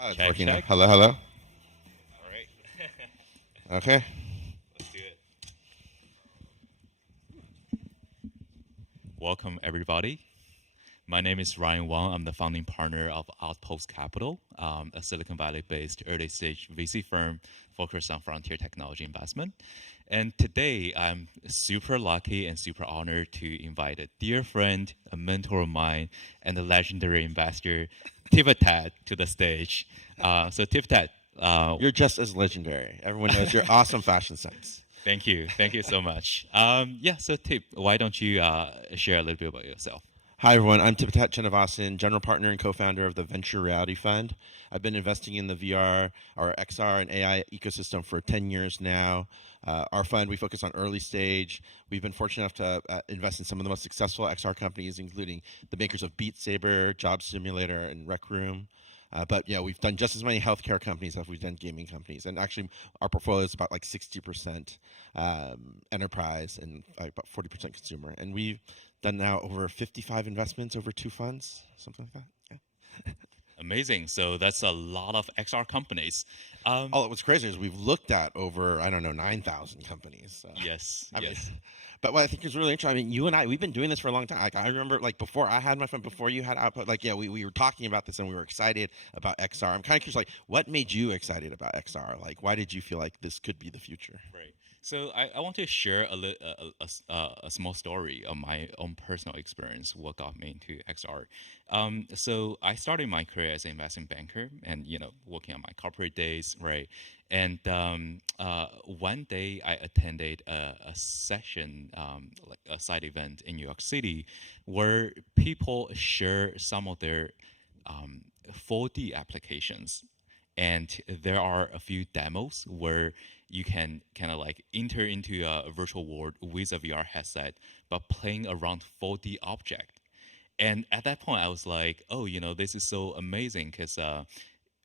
It's Check, working now. check. Hello, hello. All right. Okay. Let's do it. Welcome, everybody. My name is Ryan Wang. I'm the founding partner of Outpost Capital, a Silicon Valley-based early-stage VC firm focused on frontier technology investment. And today, I'm super lucky and super honored to invite a dear friend, a mentor of mine, and a legendary investor, Tipatat, to the stage. So, Tipatat, You're just as legendary. Everyone knows your awesome fashion sense. thank you. Thank you so much. Yeah, so Tip, why don't you share a little bit about yourself? Hi, everyone. I'm Tipatat Chinnivasan, general partner and co-founder of the Venture Reality Fund. I've been investing in the VR or XR and AI ecosystem for 10 years now. Our fund, we focus on early stage. We've been fortunate enough to invest in some of the most successful XR companies, including the makers of Beat Saber, Job Simulator, and Rec Room. But yeah, we've done just as many healthcare companies as we've done gaming companies, and actually, our portfolio is about like 60% enterprise and like about 40% consumer. And we've done now over 55 investments over two funds, something like that. Yeah. Amazing. So that's a lot of XR companies. Oh, what's crazy is we've looked at over, I don't know, 9,000 companies. So. Yes, I mean, yes. but what I think is really interesting, I mean, you and I, we've been doing this for a long time. Like, I remember, like, before I had my fund, before you had Output, like, yeah, we were talking about this and we were excited about XR. I'm kind of curious, like, what made you excited about XR? Like, why did you feel like this could be the future? Right. So I want to share a small story of my own personal experience, what got me into XR. So I started my career as an investment banker and, working on my corporate days, right? And one day I attended a session, like a side event in New York City, where people share some of their 4D applications, and there are a few demos where you can kind of like enter into a virtual world with a VR headset, but playing around 4D object. And at that point, I was like, oh, this is so amazing because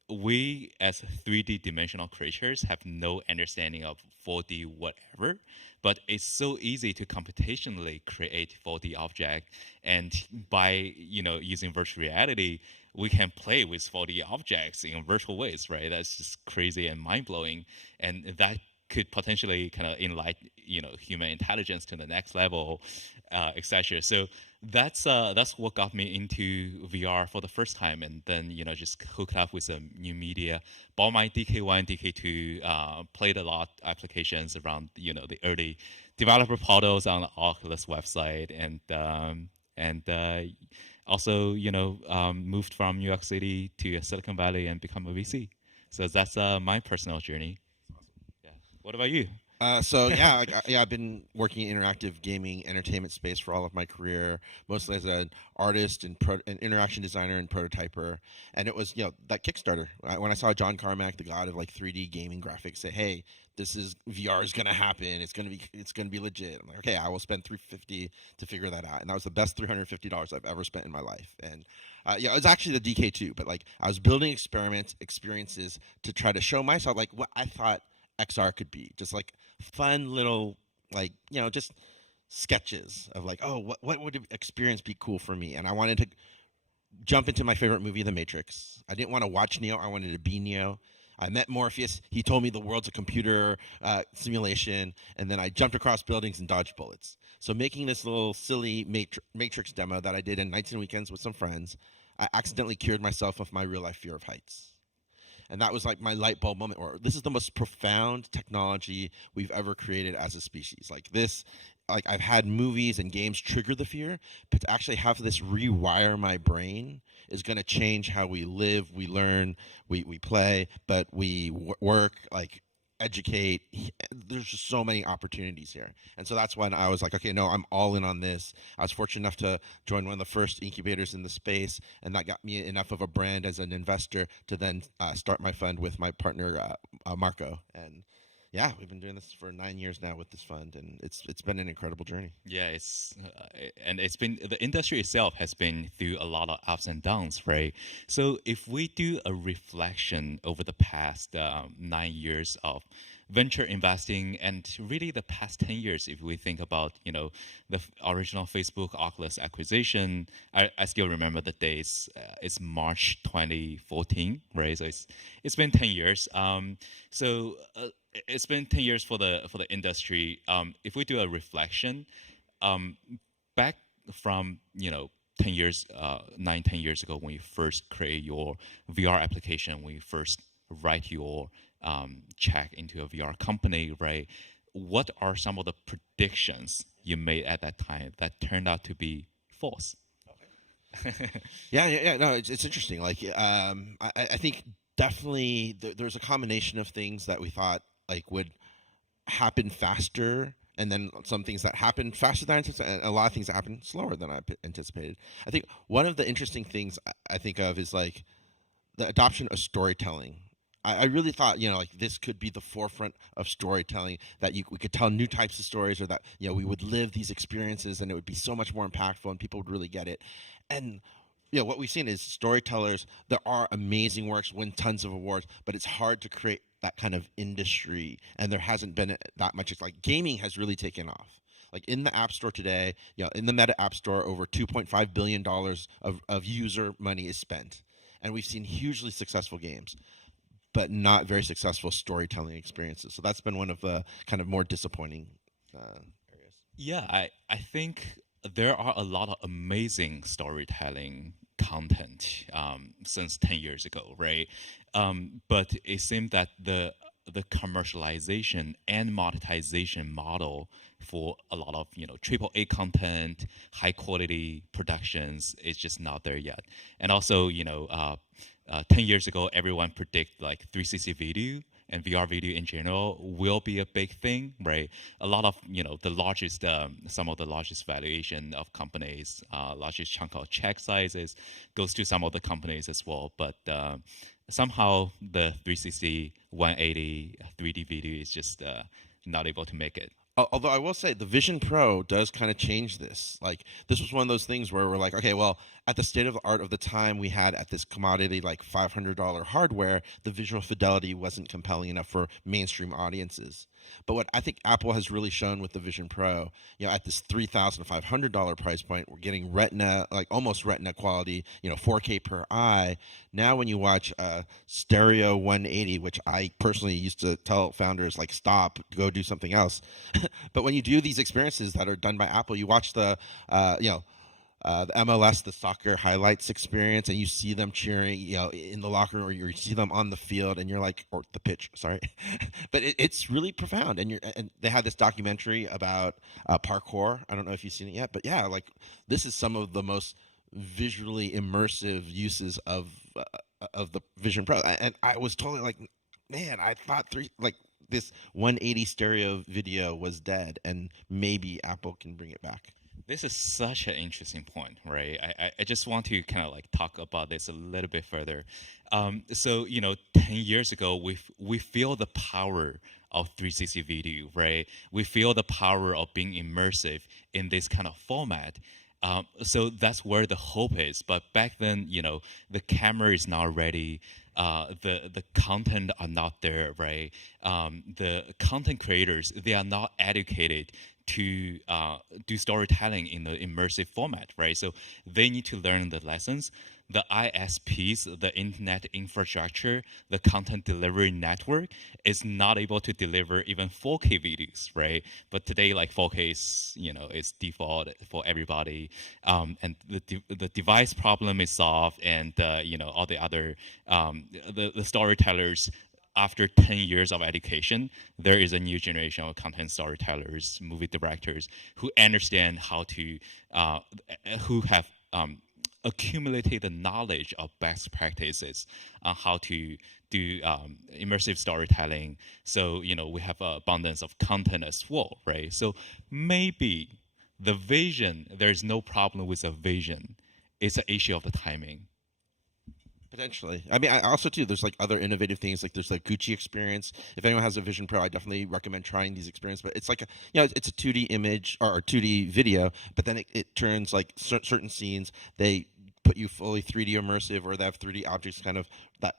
we as 3D dimensional creatures have no understanding of 4D whatever, but it's so easy to computationally create 4D object, and by using virtual reality, we can play with 4D objects in virtual ways, right? That's just crazy and mind blowing, and that could potentially kind of enlighten human intelligence to the next level, etc. So that's what got me into VR for the first time, and then just hooked up with some new media, bought my DK1, DK2, played a lot applications around the early developer portals on the Oculus website, and also moved from New York City to Silicon Valley and become a VC. So that's my personal journey. Yeah. What about you? So yeah, yeah, I've been working in interactive gaming entertainment space for all of my career, mostly as an artist and an interaction designer and prototyper. And it was that Kickstarter when I saw John Carmack, the god of like 3D gaming graphics, say, "Hey, this is VR is gonna happen. It's gonna be legit." I'm like, okay, I will spend 350 to figure that out, and that was the best $350 I've ever spent in my life. And yeah, it was actually the DK2, but like I was building experiences to try to show myself like what I thought XR could be, just like fun little like just sketches of like, oh, what would experience be cool for me. And I wanted to jump into my favorite movie, The Matrix. I didn't want to watch Neo, I wanted to be Neo. I met Morpheus. He told me the world's a computer simulation, and then I jumped across buildings and dodged bullets. So making this little silly Matrix demo that I did in 19 weekends with some friends, I accidentally cured myself of my real life fear of heights. And that was like my light bulb moment, or this is the most profound technology we've ever created as a species. Like this, like I've had movies and games trigger the fear, but to actually have this rewire my brain is going to change how we live, we learn, we play, but we work, like educate. There's just so many opportunities here. And so that's when I was like, okay, no, I'm all in on this. I was fortunate enough to join one of the first incubators in the space, and that got me enough of a brand as an investor to then start my fund with my partner, Marco. And Yeah, we've been doing this for 9 years now with this fund, and it's been an incredible journey. Yeah, and it's been the industry itself has been through a lot of ups and downs, right? So if we do a reflection over the past 9 years of venture investing, and really the past 10 years, if we think about the original Facebook Oculus acquisition, I still remember the days. It's March 2014, right? So it's been 10 years. So it's been 10 years for the industry. If we do a reflection, um, back from 10 years, 9, 10 years ago, when you first create your VR application, when you first write your check into a VR company, right? What are some of the predictions you made at that time that turned out to be false? Yeah. No, it's interesting. Like, I think definitely there's a combination of things that we thought like would happen faster, and then some things that happened faster than I anticipated, and a lot of things that happened slower than anticipated. I think one of the interesting things I think of is like the adoption of storytelling. I really thought, like this could be the forefront of storytelling, that we could tell new types of stories, or that, we would live these experiences and it would be so much more impactful and people would really get it. And, what we've seen is storytellers, there are amazing works, win tons of awards, but it's hard to create that kind of industry. And there hasn't been that much. It's like gaming has really taken off. Like in the App Store today, in the Meta App Store, over $2.5 billion of user money is spent. And we've seen hugely successful games, but not very successful storytelling experiences. So that's been one of the kind of more disappointing areas. Yeah, I think there are a lot of amazing storytelling content since 10 years ago, right? But it seemed that the commercialization and monetization model for a lot of triple A content, high quality productions is just not there yet. And also 10 years ago, everyone predict like 360 video and VR video in general will be a big thing, right? A lot of the largest, some of the largest valuation of companies, largest chunk of check sizes goes to some of the companies as well. But somehow the 360, 180, 3D video is just not able to make it. Although I will say the Vision Pro does kind of change this. Like this was one of those things where we're like, okay, well, at the state of the art of the time we had at this commodity like $500 hardware, the visual fidelity wasn't compelling enough for mainstream audiences. But what I think Apple has really shown with the Vision Pro, at this $3,500 price point, we're getting Retina, like almost Retina quality, 4K per eye. Now, when you watch Stereo 180, which I personally used to tell founders like, stop, go do something else. But when you do these experiences that are done by Apple, you watch the MLS, the soccer highlights experience, and you see them cheering, in the locker room, or you see them on the field, and you're like, or the pitch, sorry, but it's really profound. And they have this documentary about parkour. I don't know if you've seen it yet, but yeah, like this is some of the most visually immersive uses of the Vision Pro, and I was totally like, man, I thought this 180 stereo video was dead, and maybe Apple can bring it back. This is such an interesting point, right? I just want to kind of like talk about this a little bit further. So 10 years ago, we feel the power of 360 video, right? We feel the power of being immersive in this kind of format. So that's where the hope is. But back then, the camera is not ready. The content are not there, right? The content creators, they are not educated to do storytelling in the immersive format, right? So they need to learn the lessons. The ISPs, the internet infrastructure, the content delivery network is not able to deliver even 4K videos, right? But today, like 4K is default for everybody, and the device problem is solved, and all the other the storytellers, after 10 years of education, there is a new generation of content storytellers, movie directors who understand how to, who have accumulated the knowledge of best practices on how to do immersive storytelling. So, we have an abundance of content as well, right? So maybe the vision, there's no problem with the vision. It's an issue of the timing. Potentially. I mean, I also too. There's like other innovative things. Like there's like Gucci experience. If anyone has a Vision Pro, I definitely recommend trying these experiences. But it's like it's a 2D image or 2D video, but then it turns like certain scenes. They put you fully 3D immersive, or they have 3D objects kind of that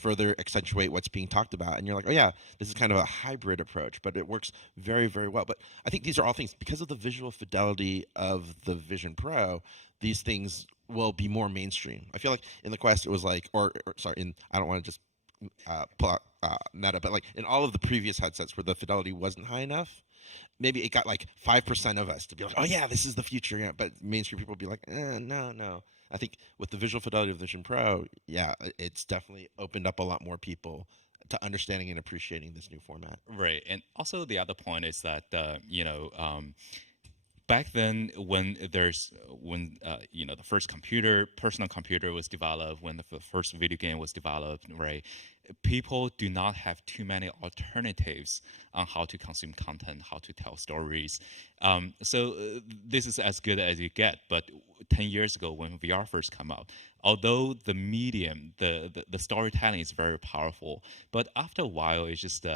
further accentuate what's being talked about, and you're like, oh yeah, this is kind of a hybrid approach, but it works very, very well. But I think these are all things because of the visual fidelity of the Vision Pro. These things will be more mainstream. I feel like in the Quest it was like, or sorry, in I don't want to just pull out meta, but like in all of the previous headsets where the fidelity wasn't high enough, maybe it got like 5% of us to be like, oh yeah, this is the future. Yeah, but mainstream people would be like, no, no. I think with the visual fidelity of Vision Pro, yeah, it's definitely opened up a lot more people to understanding and appreciating this new format. Right. And also the other point is that back then when the first personal computer was developed, when the first video game was developed, right, people do not have too many alternatives on how to consume content, how to tell stories. So this is as good as you get. But 10 years ago when VR first came out, although the medium, the storytelling is very powerful, but after a while it's just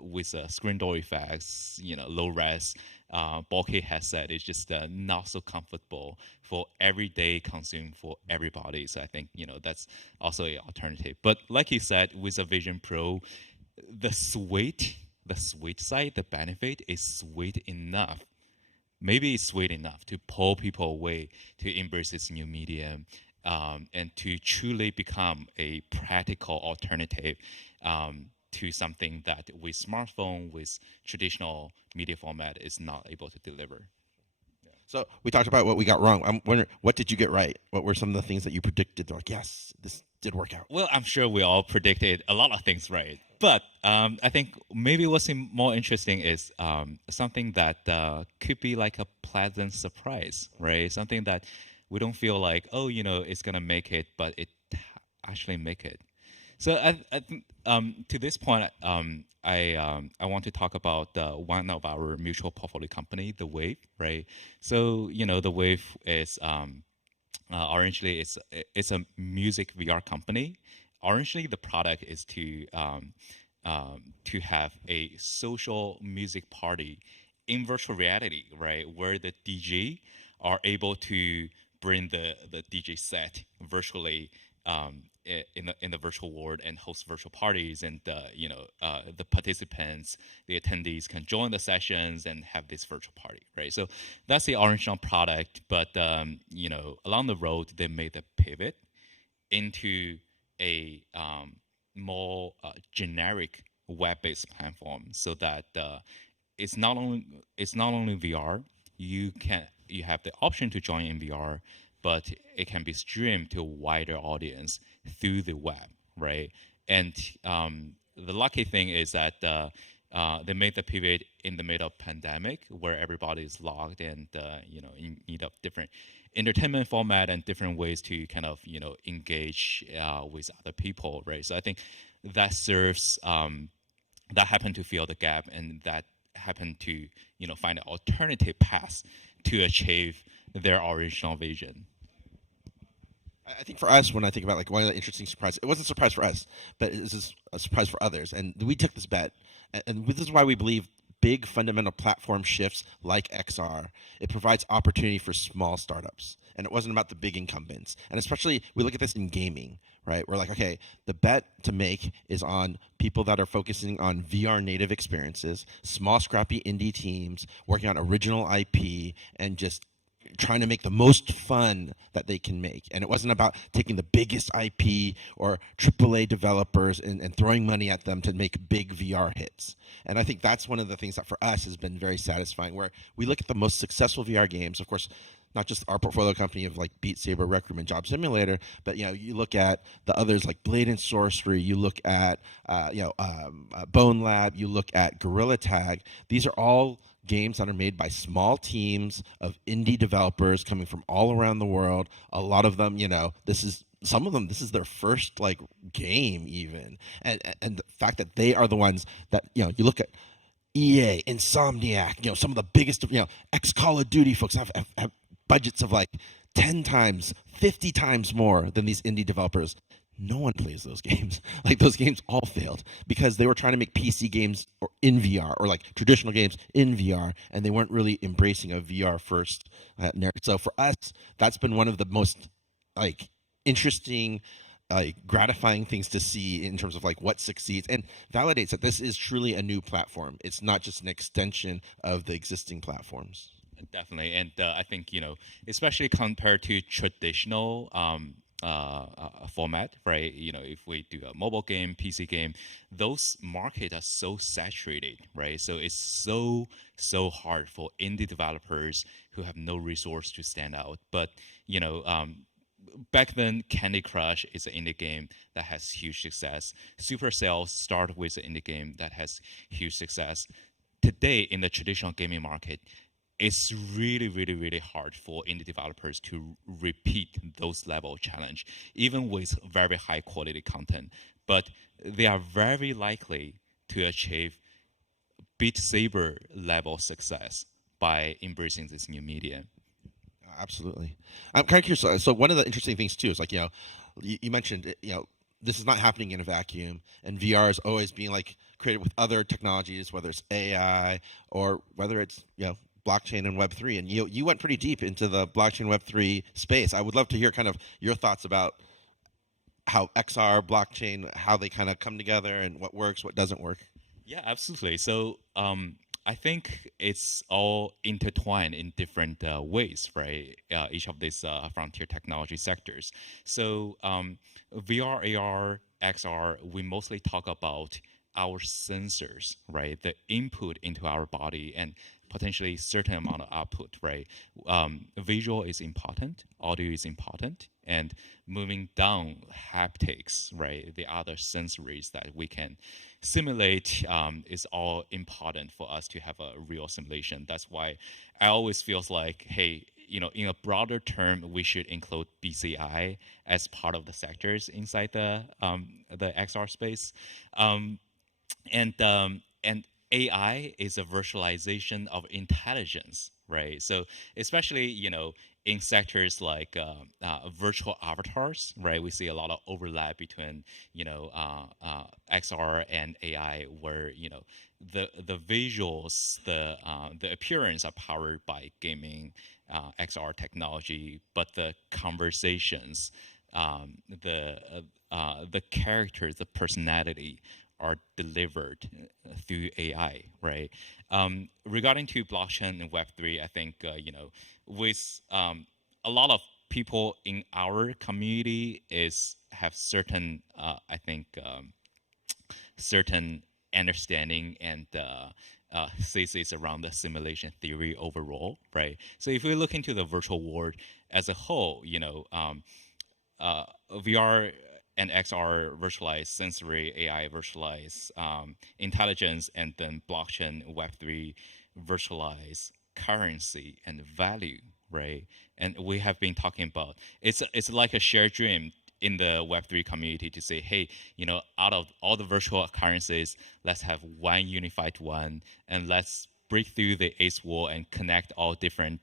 with screen door effects, low res, bulky headset is just not so comfortable for everyday consume for everybody. So I think that's also an alternative. But like you said, with a Vision Pro, the sweet side, the benefit is sweet enough. Maybe it's sweet enough to pull people away to embrace this new medium, and to truly become a practical alternative to something that with smartphone, with traditional media format is not able to deliver. So we talked about what we got wrong. I'm wondering, what did you get right? What were some of the things that you predicted? They're like, yes, this did work out. Well, I'm sure we all predicted a lot of things right, but I think maybe what's more interesting is something that could be like a pleasant surprise, right? Something that we don't feel like, oh, it's gonna make it, but it actually make it. So I think to this point, I want to talk about one of our mutual portfolio company, the Wave, right? So the Wave is originally it's a music VR company. Originally, the product is to have a social music party in virtual reality, right, where the DJ are able to bring the DJ set virtually in the virtual world and host virtual parties, and the participants, the attendees can join the sessions and have this virtual party, right? So that's the original product, but along the road they made a pivot into a more generic web-based platform, so that it's not only VR. You have the option to join in VR, but it can be streamed to a wider audience through the web, right? And the lucky thing is that they made the pivot in the middle of pandemic, where everybody is locked and in need of different entertainment format and different ways to kind of engage with other people, right? So I think that serves that happened to fill the gap, and that happened to find an alternative path to achieve their original vision. I think for us, when I think about like one of the interesting surprises, it wasn't a surprise for us, but it was a surprise for others. And we took this bet, and this is why we believe big fundamental platform shifts like XR, it provides opportunity for small startups. And it wasn't about the big incumbents. And especially, we look at this in gaming, right? We're like, okay, the bet to make is on people that are focusing on VR native experiences, small, scrappy indie teams, working on original IP, and just trying to make the most fun that they can make. And it wasn't about taking the biggest IP or AAA developers and throwing money at them to make big VR hits. And I think that's one of the things that for us has been very satisfying, where we look at the most successful VR games, of course, not just our portfolio company of like Beat Saber, Rec Room, and Job Simulator, but you look at the others like Blade and Sorcery, you look at Bone Lab, you look at Gorilla Tag. These are all games that are made by small teams of indie developers coming from all around the world. A lot of them, some of them, this is their first like game even, and the fact that they are the ones that you look at. EA, Insomniac, some of the biggest, ex Call of Duty folks have budgets of like 10 times, 50 times more than these indie developers. No one plays those games. Like those games all failed because they were trying to make PC games or in VR or like traditional games in VR, and they weren't really embracing a VR first narrative. So for us, that's been one of the most like interesting, gratifying things to see in terms of like what succeeds and validates that this is truly a new platform. It's not just an extension of the existing platforms. Definitely, and I think especially compared to traditional format, right? If we do a mobile game, PC game, those markets are so saturated, right? So it's so hard for indie developers who have no resource to stand out. But back then, Candy Crush is an indie game that has huge success. Supercell started with an indie game that has huge success. Today, in the traditional gaming market, it's really, really, really hard for indie developers to repeat those level of challenge, even with very high quality content. But they are very likely to achieve Beat Saber level success by embracing this new media. Absolutely. I'm kind of curious. So one of the interesting things too is like you mentioned this is not happening in a vacuum, and VR is always being like created with other technologies, whether it's AI or whether it's blockchain and Web3. And you went pretty deep into the blockchain Web3 space. I would love to hear kind of your thoughts about how XR, blockchain, how they kind of come together, and what works, what doesn't work. Yeah, absolutely. So I think it's all intertwined in different ways, right? Each of these frontier technology sectors. So VR, AR, XR, we mostly talk about our sensors, right? The input into our body and potentially certain amount of output, right? Visual is important, audio is important, and moving down haptics, right? The other sensories that we can simulate is all important for us to have a real simulation. That's why I always feels like, hey, in a broader term, we should include BCI as part of the sectors inside the XR space. And AI is a virtualization of intelligence, right? So especially in sectors like virtual avatars, right? We see a lot of overlap between XR and AI, where the visuals, the appearance are powered by gaming XR technology, but the conversations, the characters, the personality are delivered through AI, right? Regarding to blockchain and Web3, I think with a lot of people in our community have certain I think certain understanding and thesis around the simulation theory overall, right? So if we look into the virtual world as a whole, VR and XR virtualize sensory, AI virtualize intelligence, and then blockchain Web3 virtualize currency and value, right? And we have been talking about it's like a shared dream in the Web3 community to say, hey, out of all the virtual currencies, let's have one unified one, and let's break through the eighth wall and connect all different,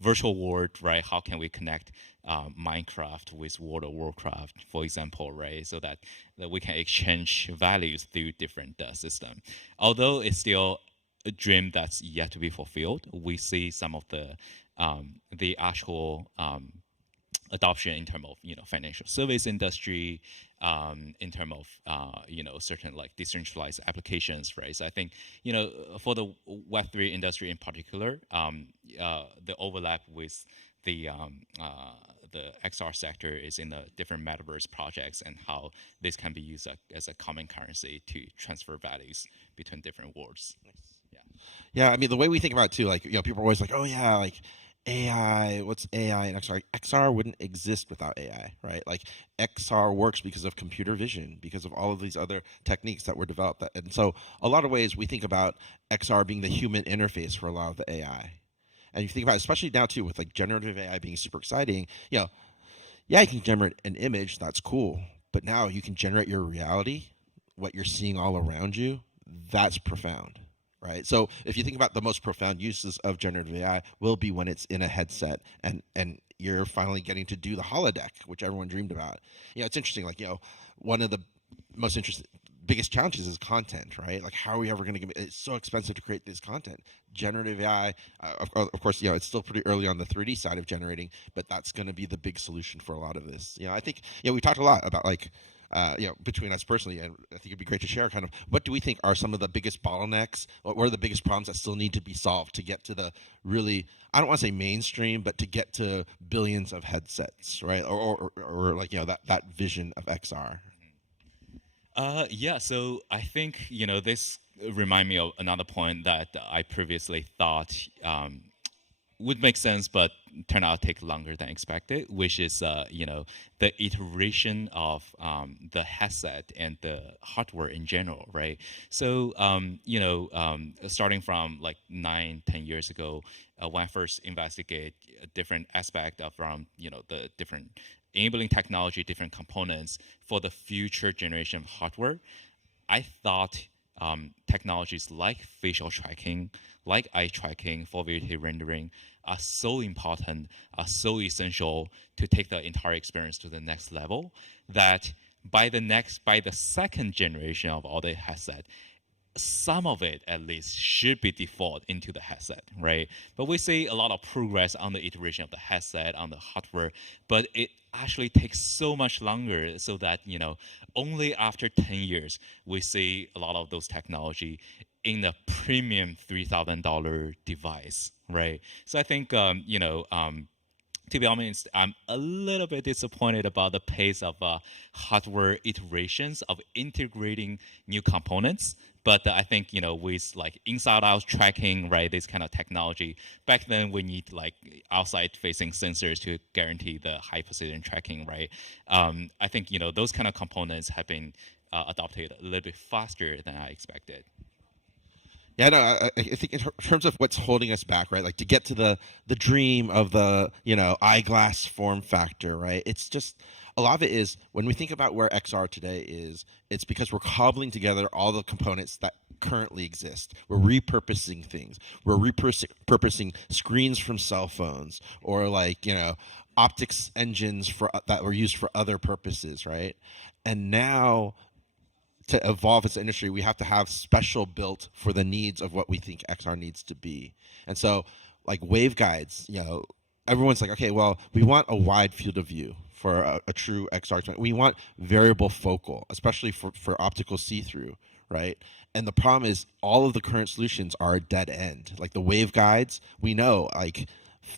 virtual world, right? How can we connect Minecraft with World of Warcraft, for example, right? So that we can exchange values through different system. Although it's still a dream that's yet to be fulfilled, we see some of the actual adoption in terms of financial service industry, in terms of certain like decentralized applications, right? So I think for the Web3 industry in particular, the overlap with the XR sector is in the different metaverse projects and how this can be used as a common currency to transfer values between different worlds. Yeah. Yeah, I mean the way we think about it too, like people are always like, oh yeah, like AI, what's AI and XR? XR wouldn't exist without AI, right? Like XR works because of computer vision, because of all of these other techniques that were developed. And so a lot of ways we think about XR being the human interface for a lot of the AI. And you think about it, especially now too, with like generative AI being super exciting, yeah, you can generate an image, that's cool. But now you can generate your reality, what you're seeing all around you, that's profound, right? So if you think about the most profound uses of generative AI will be when it's in a headset and you're finally getting to do the holodeck, which everyone dreamed about. It's interesting. Like, one of the most interesting, biggest challenges is content, right? Like, how are we ever going to get? It's so expensive to create this content. Generative AI, of course, it's still pretty early on the 3D side of generating, but that's going to be the big solution for a lot of this. I think, we talked a lot about like. Between us personally, and I think it'd be great to share kind of what do we think are some of the biggest bottlenecks, what are the biggest problems that still need to be solved to get to the really, I don't want to say mainstream, but to get to billions of headsets, right? Or like, that vision of XR. Yeah, so I think, this remind me of another point that I previously thought would make sense, but turned out to take longer than expected, which is, the iteration of the headset and the hardware in general, right? So, starting from like 9, 10 years ago, when I first investigate a different aspect of the different enabling technology, different components for the future generation of hardware, I thought technologies like facial tracking, like eye tracking, foveated rendering are so important, are so essential to take the entire experience to the next level that by the second generation of all the headset, some of it at least should be default into the headset, right? But we see a lot of progress on the iteration of the headset, on the hardware, but it actually takes so much longer so that, only after 10 years, we see a lot of those technology in a premium $3,000 device, right? So I think, to be honest, I'm a little bit disappointed about the pace of hardware iterations of integrating new components. But I think, with like inside-out tracking, right, this kind of technology, back then we need like outside-facing sensors to guarantee the high precision tracking, right? I think, those kind of components have been adopted a little bit faster than I expected. Yeah, no, I think in terms of what's holding us back, right? Like to get to the dream of the eyeglass form factor, right? It's just a lot of it is when we think about where XR today is, it's because we're cobbling together all the components that currently exist. We're repurposing things. We're repurposing screens from cell phones or like optics engines that were used for other purposes, right? And now to evolve as an industry, we have to have special built for the needs of what we think XR needs to be. And so, like waveguides, everyone's like, okay, well, we want a wide field of view for a true XR. We want variable focal, especially for optical see-through, right? And the problem is all of the current solutions are a dead end. Like the waveguides, we know, like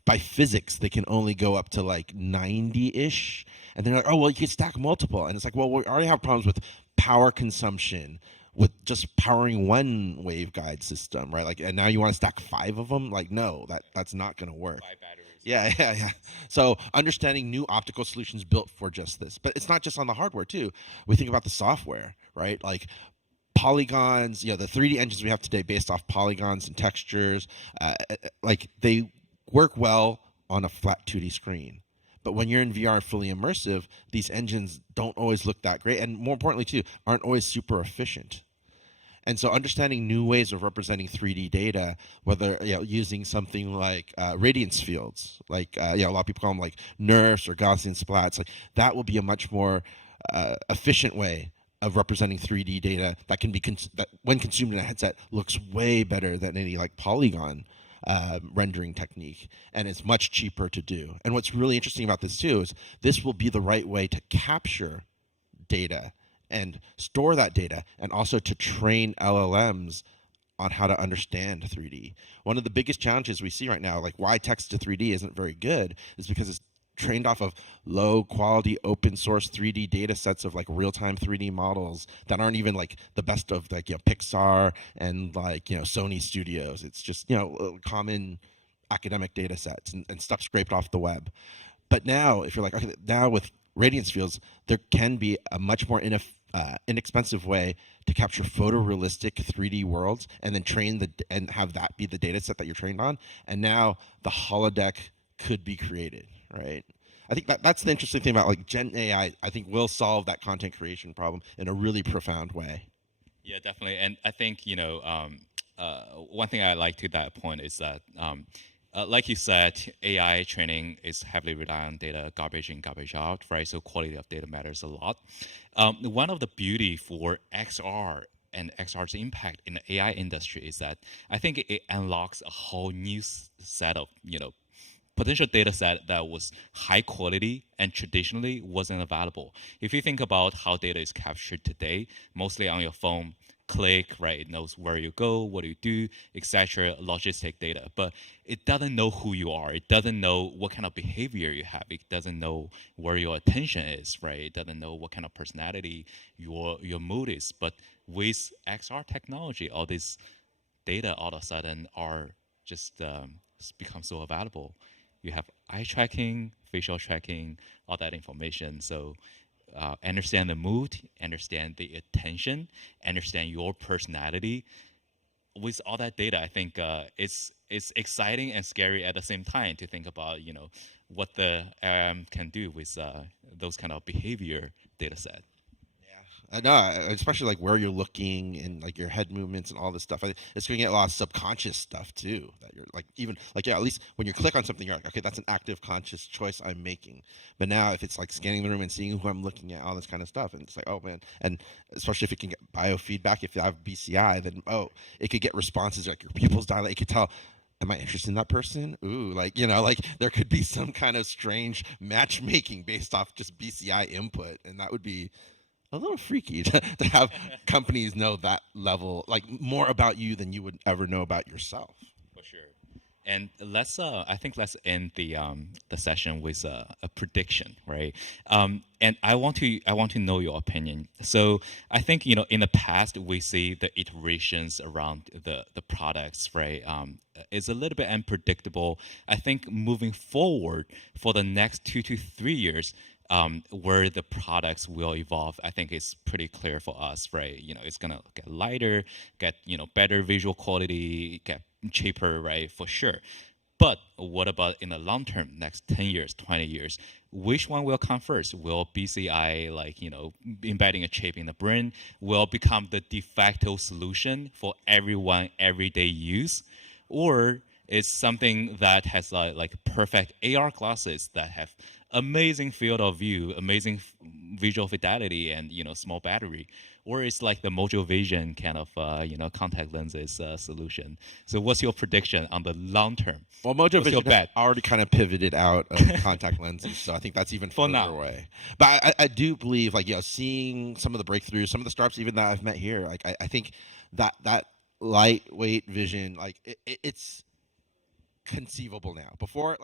by physics, they can only go up to like 90-ish. And they're like, oh, well, you can stack multiple. And it's like, well, we already have problems with power consumption with just powering one waveguide system, right? Like, and now you want to stack 5 of them? Like, no, that's not going to work. 5 batteries. Yeah. So understanding new optical solutions built for just this. But it's not just on the hardware, too. We think about the software, right? Like polygons, the 3D engines we have today based off polygons and textures, like they work well on a flat 2D screen. But when you're in VR fully immersive, these engines don't always look that great. And more importantly, too, aren't always super efficient. And so understanding new ways of representing 3D data, whether using something like radiance fields, like a lot of people call them like NURBS or Gaussian splats, like that will be a much more efficient way of representing 3D data that can be that when consumed in a headset looks way better than any like polygon rendering technique, and it's much cheaper to do. And what's really interesting about this too is this will be the right way to capture data and store that data, and also to train LLMs on how to understand 3D. One of the biggest challenges we see right now, like why text to 3D isn't very good, is because it's trained off of low quality open source 3D data sets of like real-time 3D models that aren't even like the best of like Pixar and like Sony studios. It's just common academic data sets and stuff scraped off the web. But now if you're like, okay, now with radiance fields, there can be a much more inexpensive way to capture photorealistic 3D worlds and then train and have that be the data set that you're trained on. And now the holodeck could be created, right? I think that's the interesting thing about like Gen AI. I think will solve that content creation problem in a really profound way. Yeah, definitely. And I think, one thing I like to that point is that like you said, AI training is heavily reliant on data, garbage in, garbage out, right? So quality of data matters a lot. One of the beauty for XR and XR's impact in the AI industry is that I think it unlocks a whole new set of, potential data set that was high quality and traditionally wasn't available. If you think about how data is captured today, mostly on your phone, click, right? It knows where you go, what you do, etc. Logistic data, but it doesn't know who you are. It doesn't know what kind of behavior you have. It doesn't know where your attention is, right? It doesn't know what kind of personality your mood is. But with XR technology, all this data all of a sudden are just become so available. You have eye tracking, facial tracking, all that information. So understand the mood, understand the attention, understand your personality. With all that data, I think it's exciting and scary at the same time to think about what the LLM can do with those kind of behavior data set. I know, especially like where you're looking and like your head movements and all this stuff. It's going to get a lot of subconscious stuff too. That you're like, even like, yeah, at least when you click on something, you're like, okay, that's an active conscious choice I'm making. But now if it's like scanning the room and seeing who I'm looking at, all this kind of stuff, and it's like, oh man, and especially if it can get biofeedback, if you have BCI, then it could get responses like your pupils dilate. It could tell, am I interested in that person? Ooh, like, like there could be some kind of strange matchmaking based off just BCI input, and that would be a little freaky to have companies know that level, like more about you than you would ever know about yourself. For sure. And I think let's end the session with a prediction, right? And I want to know your opinion. So I think in the past we see the iterations around the products, right? Is a little bit unpredictable. I think moving forward for the next 2 to 3 years, where the products will evolve, I think it's pretty clear for us, right? It's gonna get lighter, get better visual quality, get cheaper, right? For sure. But what about in the long term, next 10 years, 20 years? Which one will come first? Will BCI, embedding a chip in the brain, will become the de facto solution for everyone everyday use? Or is something that has like perfect AR glasses that have amazing field of view, amazing visual fidelity, and small battery, or it's like the Mojo Vision kind of contact lenses solution. So what's your prediction on the long term? Well, Mojo Vision has already kind of pivoted out of contact lenses, so I think that's even further away. But I do believe, seeing some of the breakthroughs, some of the startups even that I've met here, I think that lightweight vision, it's conceivable now. Before,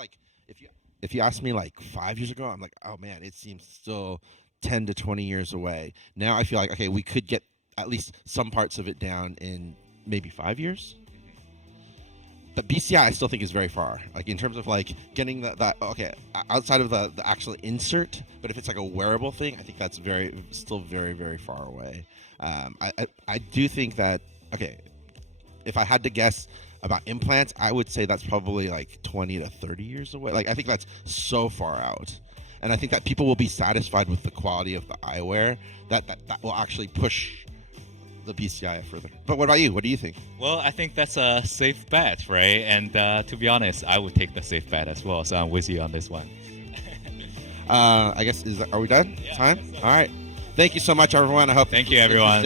if you asked me 5 years ago, I'm like, oh man, it seems still 10 to 20 years away. Now I feel like, okay, we could get at least some parts of it down in maybe 5 years. But BCI I still think is very far, in terms of getting that okay, outside of the actual insert. But if it's a wearable thing, I think that's still very, very far away. I do think that, okay, if I had to guess about implants, I would say that's probably 20 to 30 years away. I think that's so far out. And I think that people will be satisfied with the quality of the eyewear that will actually push the BCI further. But what about you? What do you think? Well, I think that's a safe bet, right? And to be honest, I would take the safe bet as well. So I'm with you on this one. I guess, are we done? Yeah, Time? so. All right. Thank you so much, everyone. I hope Thank you, everyone.